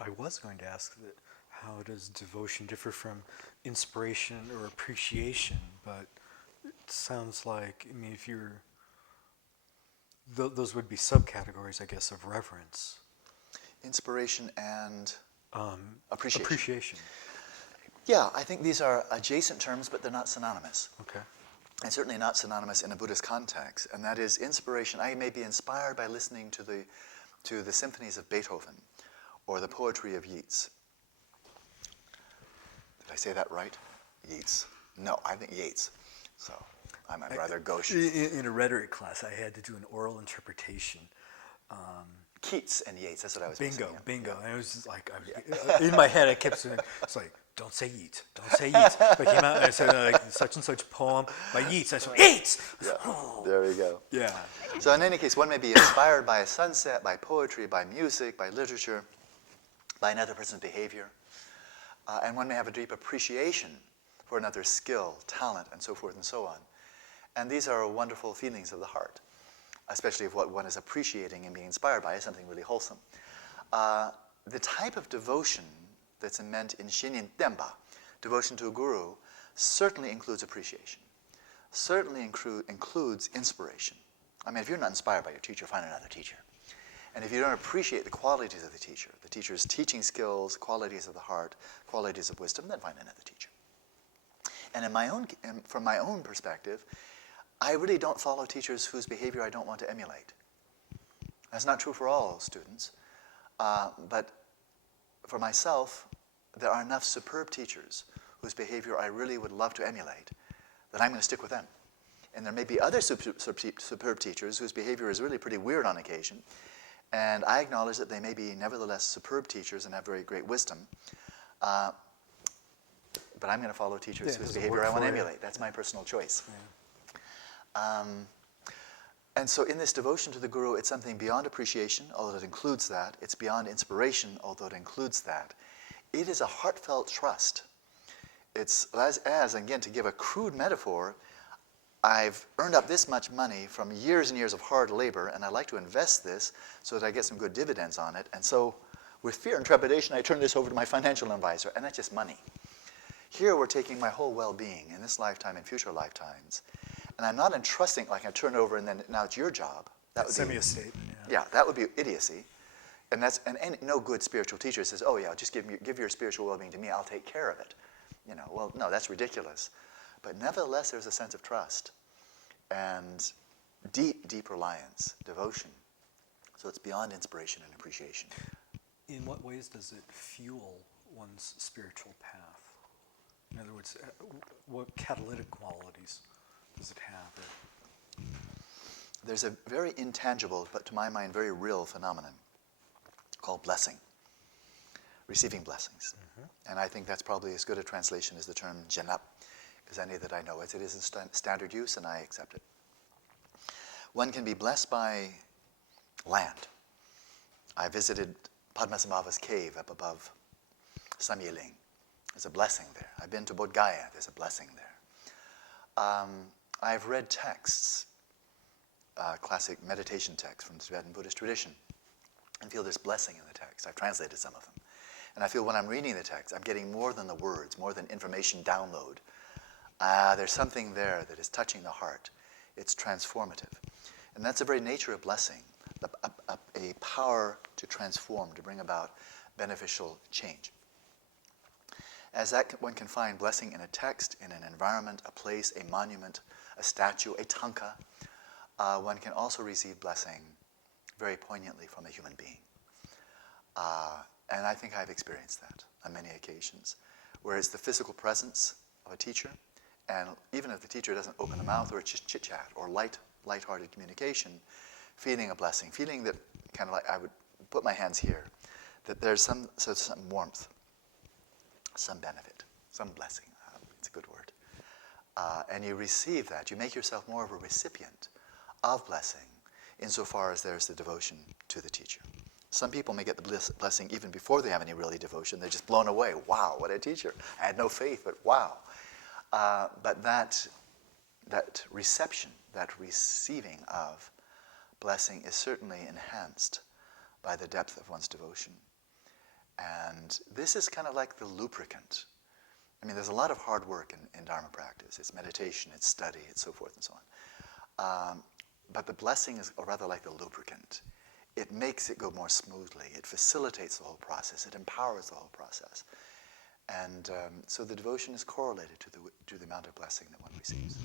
I was going to ask that how does devotion differ from inspiration or appreciation, but it sounds like, I mean, if you're, those would be subcategories, I guess, of reverence. Inspiration and Um, appreciation. Appreciation. Yeah, I think these are adjacent terms, but they're not synonymous. Okay. And certainly not synonymous in a Buddhist context. And that is inspiration. I may be inspired by listening to the symphonies of Beethoven or the poetry of Yeats. Did I say that right? Yeats. No, I think Yeats. So I'm rather gauche. In a rhetoric class, I had to do an oral interpretation. Keats and Yeats, that's what I was Bingo, missing, yeah. bingo. And it was just like, in my head, I kept saying, it's like, don't say Yeats, don't say Yeats. But I came out and I said, like, such and such poem by Yeats. I said, Yeats! Yeah, there we go. Yeah. So in any case, one may be inspired by a sunset, by poetry, by music, by literature, by another person's behavior. And one may have a deep appreciation for another's skill, talent, and so forth and so on. And these are wonderful feelings of the heart, especially if what one is appreciating and being inspired by is something really wholesome. The type of devotion that's meant in Shinrin Tenpa, devotion to a guru, certainly includes appreciation, certainly includes inspiration. I mean, if you're not inspired by your teacher, find another teacher. And if you don't appreciate the qualities of the teacher's teaching skills, qualities of the heart, qualities of wisdom, then find another teacher. And from my own perspective, I really don't follow teachers whose behavior I don't want to emulate. That's not true for all students. But for myself, there are enough superb teachers whose behavior I really would love to emulate that I'm going to stick with them. And there may be other superb teachers whose behavior is really pretty weird on occasion. And I acknowledge that they may be nevertheless superb teachers and have very great wisdom. But I'm going to follow teachers whose behavior I want to emulate. That's my personal choice. Yeah. And so in this devotion to the Guru, it's something beyond appreciation, although it includes that. It's beyond inspiration, although it includes that. It is a heartfelt trust. It's, as again, to give a crude metaphor, I've earned up this much money from years and years of hard labor, and I'd like to invest this so that I get some good dividends on it. And so with fear and trepidation, I turn this over to my financial advisor, and that's just money. Here we're taking my whole well-being in this lifetime and future lifetimes. And I'm not entrusting, like I turn it over and then now it's your job. That would Send me a statement. Yeah, that would be idiocy. And no good spiritual teacher says, oh yeah, just give your spiritual well-being to me, I'll take care of it. You know, well, no, that's ridiculous. But nevertheless, there's a sense of trust and deep, deep reliance, devotion. So it's beyond inspiration and appreciation. In what ways does it fuel one's spiritual path? In other words, what catalytic qualities does it have? There's a very intangible, but to my mind, very real phenomenon called blessing, receiving blessings. Mm-hmm. And I think that's probably as good a translation as the term janap as any that I know. It is in standard use, and I accept it. One can be blessed by land. I visited Padmasambhava's cave up above Samyeling. There's a blessing there. I've been to Bodh Gaya. There's a blessing there. I've read texts, classic meditation texts from the Tibetan Buddhist tradition, and feel there's blessing in the text. I've translated some of them. And I feel when I'm reading the text, I'm getting more than the words, more than information download. There's something there that is touching the heart. It's transformative. And that's the very nature of blessing, a power to transform, to bring about beneficial change. As that one can find blessing in a text, in an environment, a place, a monument, a statue, a tanka, one can also receive blessing very poignantly from a human being. And I think I've experienced that on many occasions. Whereas the physical presence of a teacher, and even if the teacher doesn't open the mouth, or it's just chit-chat, or light-hearted communication, feeling a blessing, feeling that kind of like I would put my hands here, that there's some warmth, some benefit, some blessing. It's a good word. And you receive that. You make yourself more of a recipient of blessing insofar as there's the devotion to the teacher. Some people may get the blessing even before they have any really devotion. They're just blown away. Wow, what a teacher. I had no faith, but wow. But that reception, that receiving of blessing is certainly enhanced by the depth of one's devotion. And this is kind of like the lubricant. I mean, there's a lot of hard work in Dharma practice. It's meditation, it's study, it's so forth and so on. But the blessing is rather like the lubricant. It makes it go more smoothly. It facilitates the whole process. It empowers the whole process. And so the devotion is correlated to the amount of blessing that one receives.